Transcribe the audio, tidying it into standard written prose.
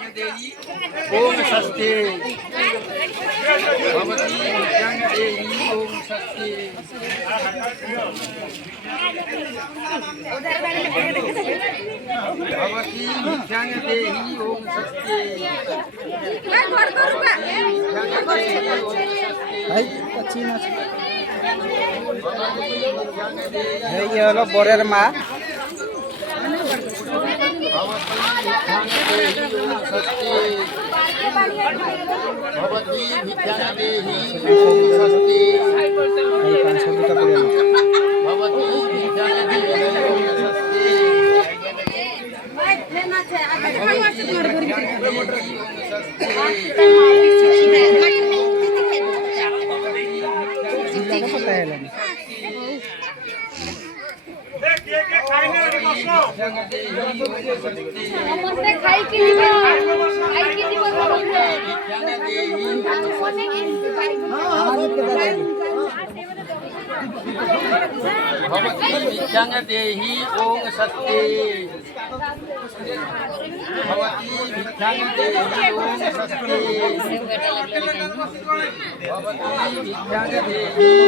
ओम स्वस्ति भवती विद्यां देहि ओम स्वस्ति भवती विद्यां देहि ओम स्वस्ति ये হলো বরের মা। भवती विद्यां देहि ओम स्वस्ति भवती विद्यां देहि ओम स्वस्ति भवती विद्यां देहि ओम स्वस्ति भवती विद्यां देहि ओम स्वस्ति भवती विद्यां देहि